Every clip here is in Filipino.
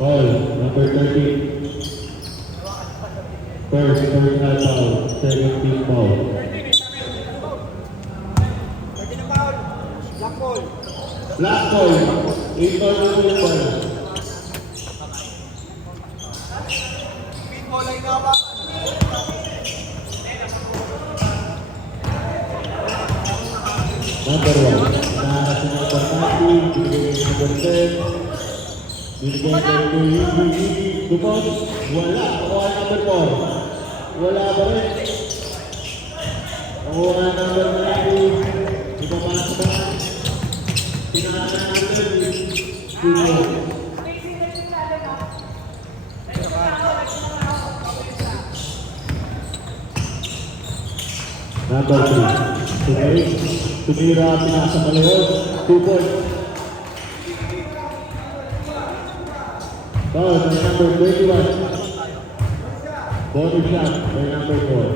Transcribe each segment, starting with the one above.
Number 13. First personal foul, second team foul. Black ball. 8 ball na po ball. Number 1. Nakakas ng number 30, binigay ng number 10. Binigay ng number 20. Dupot, wala. Nakuha number 4. Wala ba rin? Nakuha number 90. Ipapasok ba? Pinakasan natin. Dupot. Number 3. Tumira, pinasa malihod. 2 points. Foul by number 21. Bonus shot by number 4.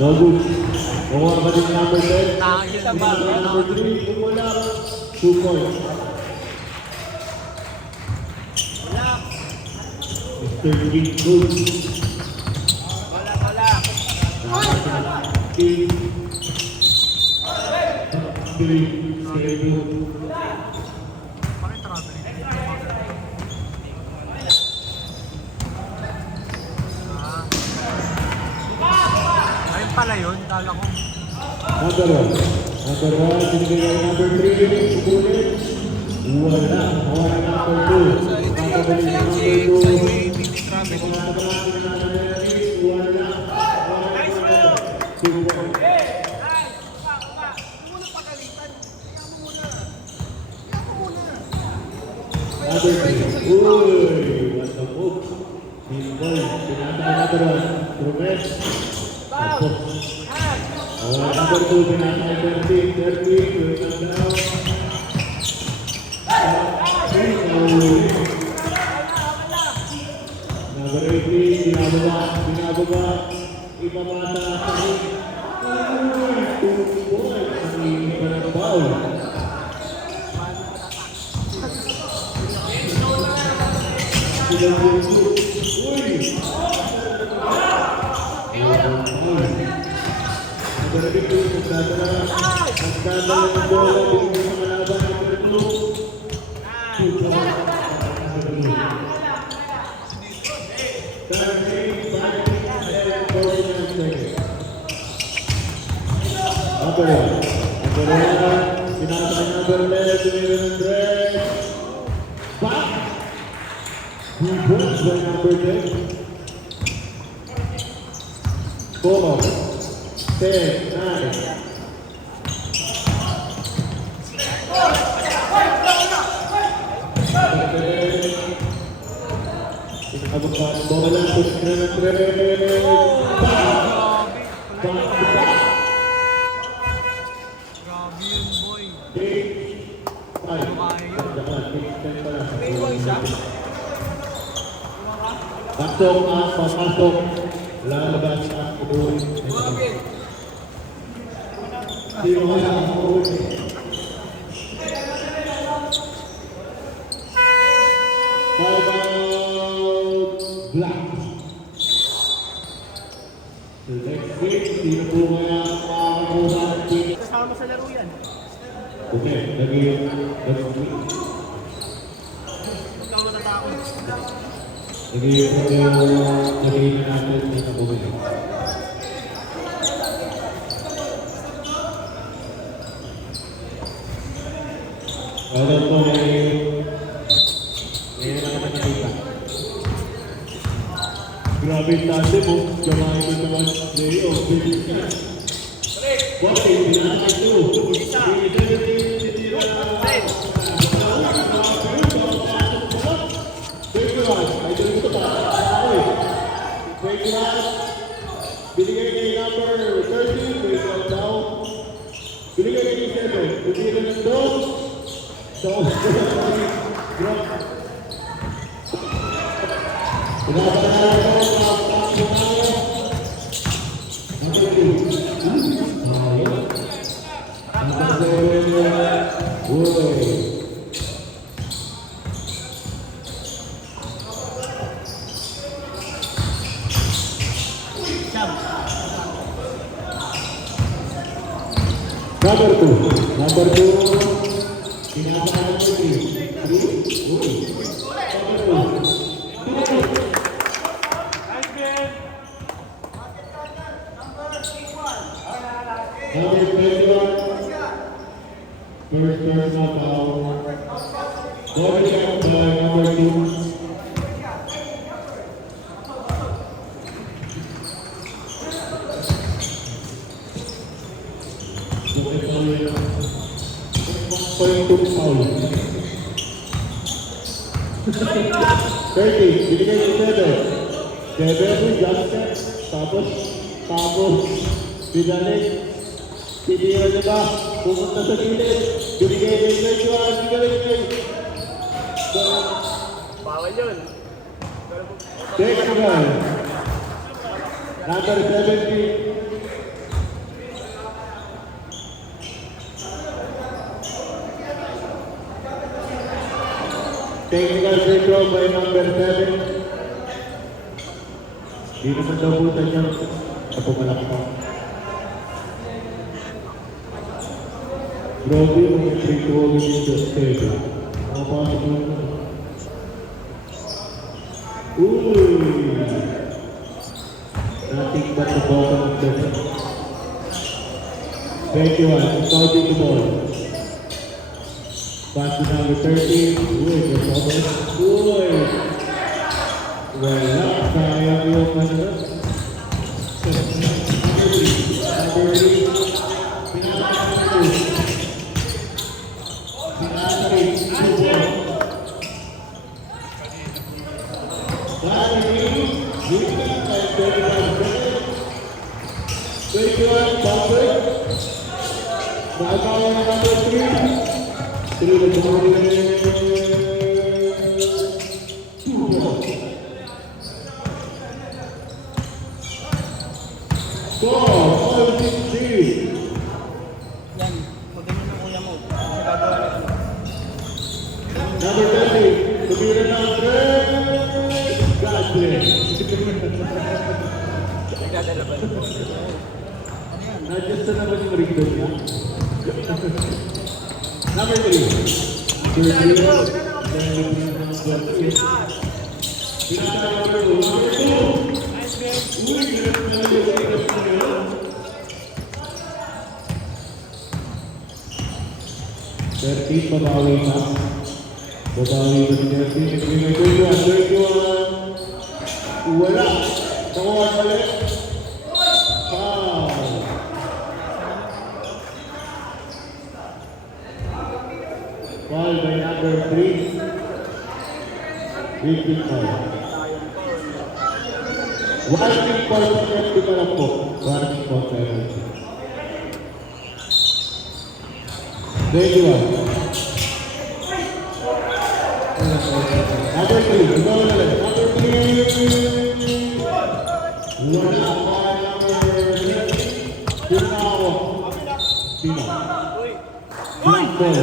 No good. Kuha ba din number 10? Number 3. Kumula. 2 points. Mr. King Good. King. 3. Schedule. Ayun pala yun, kala ko. Number 1. Number 1, binigay ng number 3. Subunin. Wala. Wala number 2. Kakabalik ng number 2. Number 3. Uy! What the move? Pinball. Pinasa ka number 1. Progress. Tapos. Number 2. Pinasa ka 30. 30. Turn down. Number 18. Binababa. Ipamata sa ring. 2 points. Ang hindi pa ng foul. Pasok, lalabas ang uloy. Sino kaya ang uloy? Timeout Black. The next week, sino po kaya ang makakuha ng team? Kasama sa laro yan. Okay, nag-iit. Nag-iipon yung nakita natin dito bumili. Alam ko ngayon lang nakikita. Grabe yung tante mo, gamahin ko naman Leo, bilis ka. Boxing, pinakay ito. Binigay kay number 13, may ikaw daw. Binigay kay 7, binigay ng dos. So, Number 2, pinapakalan mo 3. Number 21, first personal foul. Body out by number 2. Foul. 30, binigay ko 7. 7 jump step, tapos, binalik, tinira niya ba, pumunta sa gilid, binigay kay Juan, binigay. Bawal yun. Technical. Number 17. Technical free throw by number 7. Di naman nabutan niya sa pumalak pa. Grabe yung free throw within the 7. Makapasok mo na. Nothing but the bottom of the net. 21, starting the ball. Pass to number 13. Good over. Good. Wala. Sayang yung ano. Number 3. Pinakasok. Number 30, tumira ng 3. God bless. Nadjust na naman yung ring doon niya. Number 3. Number 13, babawi na. Babawi na ni 13. Nagrimay ko yun. 31. Wala. Nakuha ulit. Foul. Foul by number 3. Victim foul. Warning for penalty pa lang po. Warning for penalty. 21. Number 3. Ikaw na lang. Number 3. Wala pa number 3. Pinakawa. Sino? Black ball.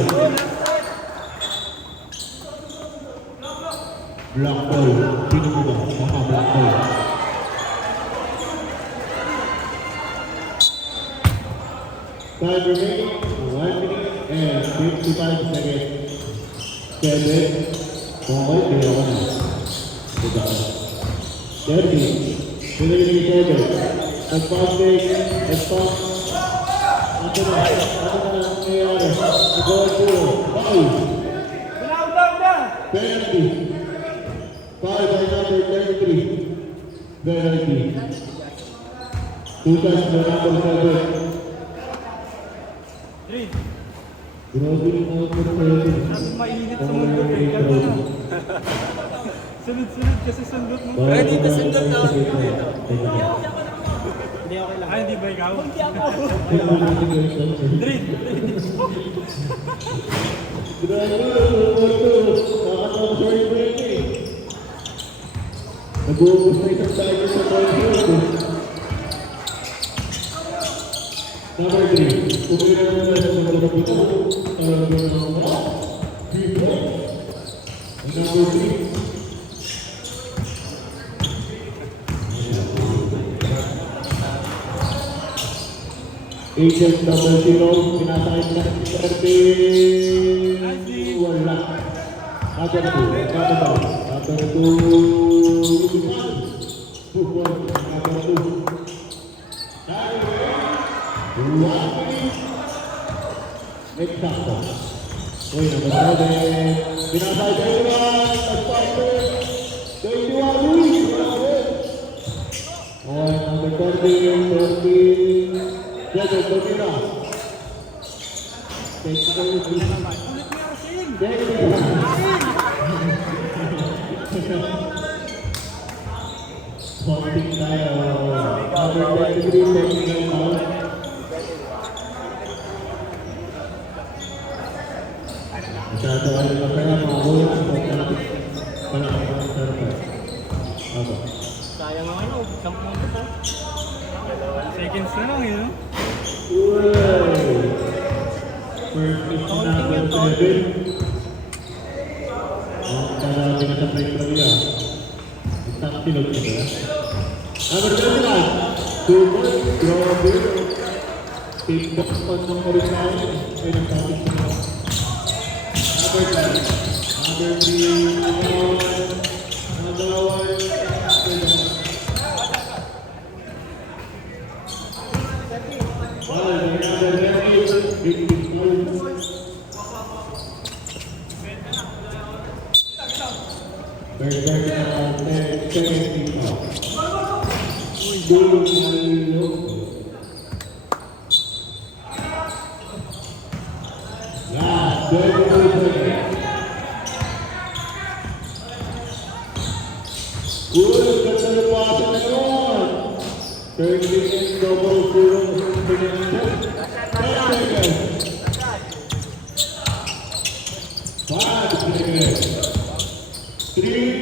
Black ball. Sino mo ba? Baka black ball. Time remaining. 1 minute and 55 seconds. 7. Okay, Derby. Pinili ni Kobe. Nag-passing. Nag-pass. Ano na nangyayari? Nag-goal to. Foul. Penalty. Foul by number 33. Penalty. Two times by number 7. Grabe yung mga penalty. Mainit sa mundo eh. Sunod-sunod kasi sundot mo. Kaya dito sundot na. Hindi okay lang. Ay, hindi ba ikaw? Hindi ako. Dream. Nag-uubos na isang tayo sa ball. Number 3. Umira na sa mga kapito. Number 3. Agent number 0, pinasakit na si Erwin. Wala. Number 2, number 2. Football, number 2. Exacto. Uy, number 7. Pinasakit na Erwin. Nagpapit. 21 Luis. Uy, number 13. Jagger, Domina. Something tayo. Number 23, technical. Masyado kayo na kaya mga buhay. Palakang sarap. Ako. Sayang ako, 10 puntos ha. Seconds na lang yun. First is number 7. Ang karami na sa Pretoria. Isang silog nila. Number 7. Super. Grabe. Pickbox pa ng Marisay. Ay nagtapit ko na. Number 9. Number 3. Number 1. Three,